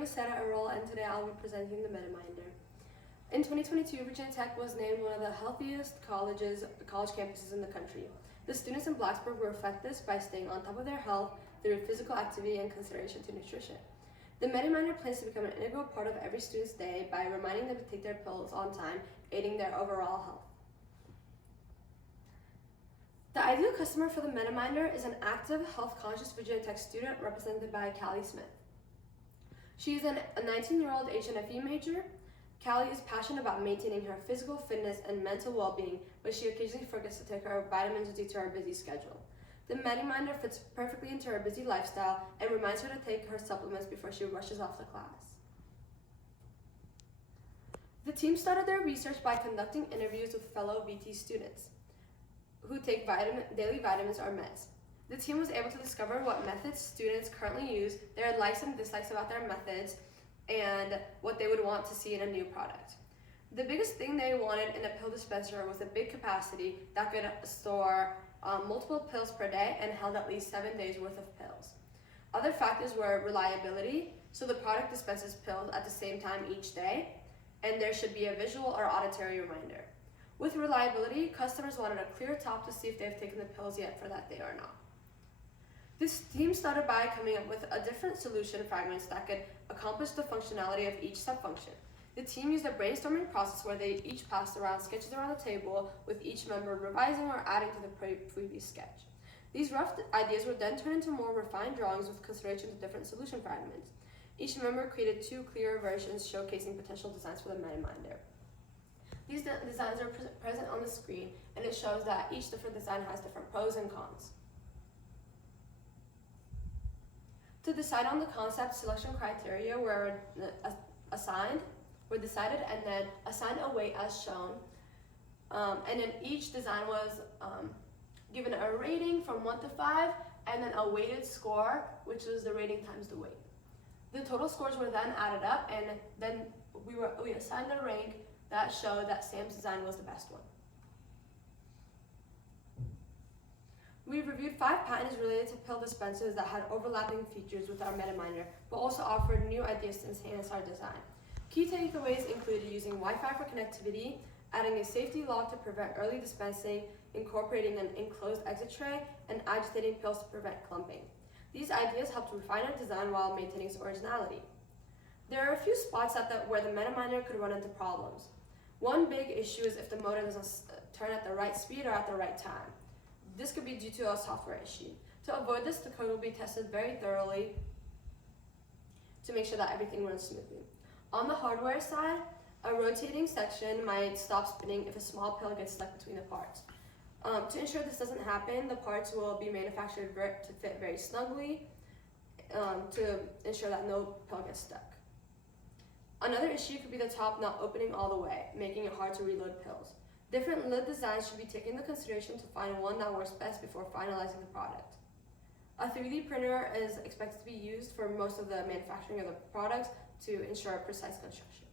name is Seda, Erol, and today I'll be presenting the MetaMinder. In 2022, Virginia Tech was named one of the healthiest college campuses in the country. The students in Blacksburg will reflect this by staying on top of their health through physical activity and consideration to nutrition. The MetaMinder plans to become an integral part of every student's day by reminding them to take their pills on time, aiding their overall health. The ideal customer for the MetaMinder is an active, health-conscious Virginia Tech student represented by Callie Smith. She is a 19-year-old HNFE major. Callie is passionate about maintaining her physical fitness and mental well-being, but she occasionally forgets to take her vitamins due to her busy schedule. The MetaMinder fits perfectly into her busy lifestyle and reminds her to take her supplements before she rushes off to class. The team started their research by conducting interviews with fellow VT students who take daily vitamins or meds. The team was able to discover what methods students currently use, their likes and dislikes about their methods, and what they would want to see in a new product. The biggest thing they wanted in a pill dispenser was a big capacity that could store multiple pills per day and held at least 7 days worth of pills. Other factors were reliability, so the product dispenses pills at the same time each day, and there should be a visual or auditory reminder. With reliability, customers wanted a clear top to see if they've taken the pills yet for that day or not. This team started by coming up with a different solution fragments that could accomplish the functionality of each subfunction. The team used a brainstorming process where they each passed around sketches around the table, with each member revising or adding to the previous sketch. These rough ideas were then turned into more refined drawings with consideration to different solution fragments. Each member created 2 clear versions showcasing potential designs for the MetaMinder. These designs are present on the screen, and it shows that each different design has different pros and cons. To decide on the concept, selection criteria were decided and then assigned a weight as shown. And then each design was given a rating from 1 to 5, and then a weighted score, which was the rating times the weight. The total scores were then added up, and then we assigned a rank that showed that Sam's design was the best one. We reviewed 5 patents related to pill dispensers that had overlapping features with our MetaMinder, but also offered new ideas to enhance our design. Key takeaways included using Wi-Fi for connectivity, adding a safety lock to prevent early dispensing, incorporating an enclosed exit tray, and agitating pills to prevent clumping. These ideas helped refine our design while maintaining its originality. There are a few spots where the MetaMinder could run into problems. One big issue is if the motor doesn't turn at the right speed or at the right time. This could be due to a software issue. To avoid this, the code will be tested very thoroughly to make sure that everything runs smoothly. On the hardware side, a rotating section might stop spinning if a small pill gets stuck between the parts. To ensure this doesn't happen, the parts will be manufactured to fit very snugly to ensure that no pill gets stuck. Another issue could be the top not opening all the way, making it hard to reload pills. Different lid designs should be taken into consideration to find one that works best before finalizing the product. A 3D printer is expected to be used for most of the manufacturing of the products to ensure precise construction.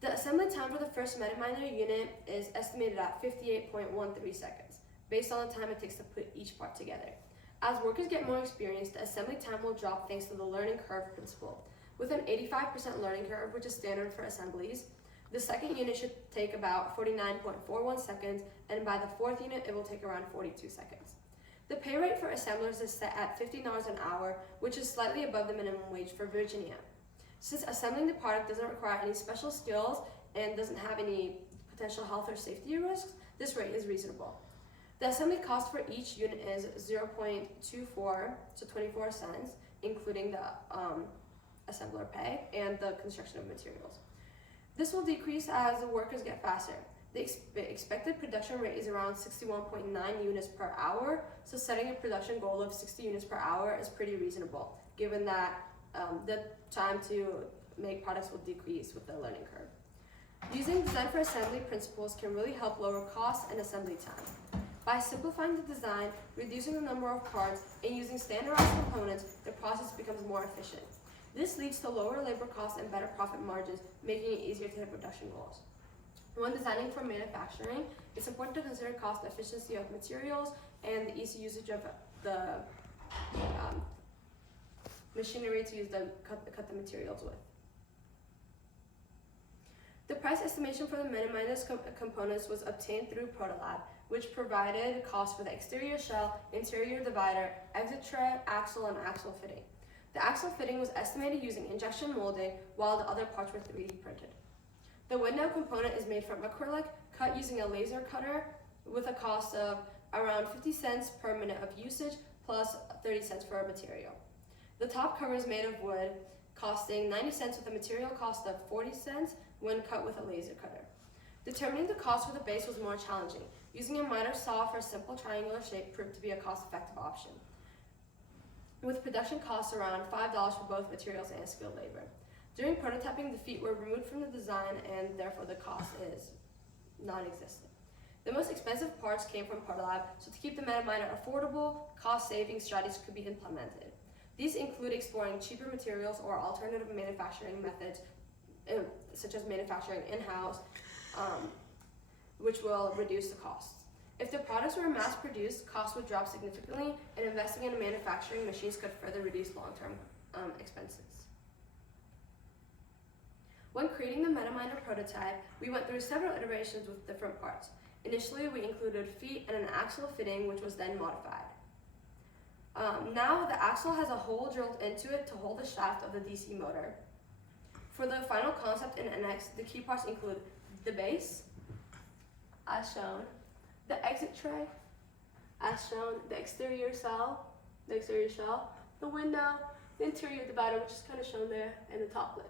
The assembly time for the first MetaMinder unit is estimated at 58.13 seconds, based on the time it takes to put each part together. As workers get more experience, the assembly time will drop thanks to the learning curve principle. With an 85% learning curve, which is standard for assemblies, the second unit should take about 49.41 seconds, and by the 4th unit, it will take around 42 seconds. The pay rate for assemblers is set at $15 an hour, which is slightly above the minimum wage for Virginia. Since assembling the product doesn't require any special skills and doesn't have any potential health or safety risks, this rate is reasonable. The assembly cost for each unit is $0.24 to 24 cents, including the assembler pay and the construction of materials. This will decrease as the workers get faster. The expected production rate is around 61.9 units per hour, so setting a production goal of 60 units per hour is pretty reasonable, given that the time to make products will decrease with the learning curve. Using design for assembly principles can really help lower costs and assembly time. By simplifying the design, reducing the number of parts, and using standardized components, the process becomes more efficient. This leads to lower labor costs and better profit margins, making it easier to hit production goals. When designing for manufacturing, it's important to consider cost efficiency of materials and the easy usage of the machinery to use to cut the materials with. The price estimation for the Miniminder's components was obtained through Protolab, which provided costs for the exterior shell, interior divider, exit tray, axle, and axle fitting. The axle fitting was estimated using injection molding, while the other parts were 3D printed. The window component is made from acrylic, cut using a laser cutter, with a cost of around 50 cents per minute of usage, plus 30 cents for material. The top cover is made of wood, costing 90 cents with a material cost of 40 cents when cut with a laser cutter. Determining the cost for the base was more challenging. Using a miter saw for a simple triangular shape proved to be a cost-effective option, with production costs around $5 for both materials and skilled labor. During prototyping, the feet were removed from the design, and therefore the cost is non-existent. The most expensive parts came from Protolab, so to keep the Miniminder affordable, cost-saving strategies could be implemented. These include exploring cheaper materials or alternative manufacturing methods, such as manufacturing in-house, which will reduce the costs. If the products were mass-produced, costs would drop significantly, and investing in manufacturing machines could further reduce long-term expenses. When creating the Miniminder prototype, we went through several iterations with different parts. Initially, we included feet and an axle fitting, which was then modified. Now, the axle has a hole drilled into it to hold the shaft of the DC motor. For the final concept in NX, the key parts include the base, as shown, the exit tray, as shown, the exterior shell, the window, the interior divider, which is kind of shown there, and the top lid.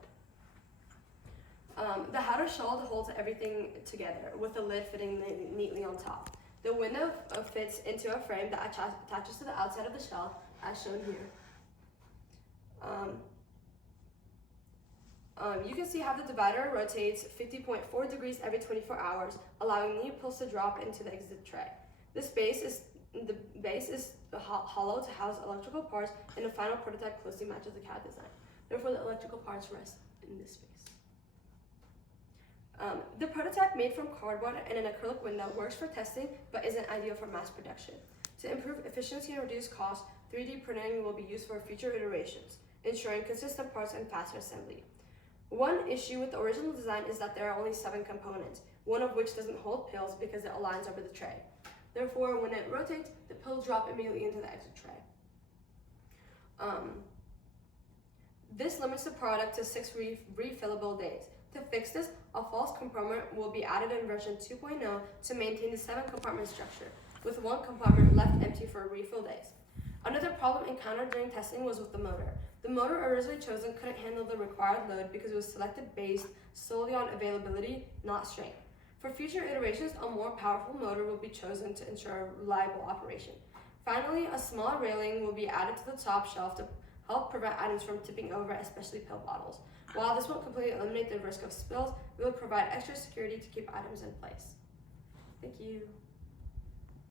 The outer shell holds everything together, with the lid fitting neatly on top. The window fits into a frame that attaches to the outside of the shell, as shown here. You can see how the divider rotates 50.4 degrees every 24 hours, allowing new pulls to drop into the exit tray. The base is hollow to house electrical parts, and the final prototype closely matches the CAD design. Therefore, the electrical parts rest in this space. The prototype, made from cardboard and an acrylic window, works for testing but isn't ideal for mass production. To improve efficiency and reduce costs, 3D printing will be used for future iterations, ensuring consistent parts and faster assembly. One issue with the original design is that there are only 7 components, one of which doesn't hold pills because it aligns over the tray. Therefore, when it rotates, the pills drop immediately into the exit tray. This limits the product to 6 refillable days. To fix this, a false compartment will be added in version 2.0 to maintain the 7-compartment structure, with 1 compartment left empty for refill days. Another problem encountered during testing was with the motor. The motor originally chosen couldn't handle the required load because it was selected based solely on availability, not strength. For future iterations, a more powerful motor will be chosen to ensure reliable operation. Finally, a small railing will be added to the top shelf to help prevent items from tipping over, especially pill bottles. While this won't completely eliminate the risk of spills, it will provide extra security to keep items in place. Thank you.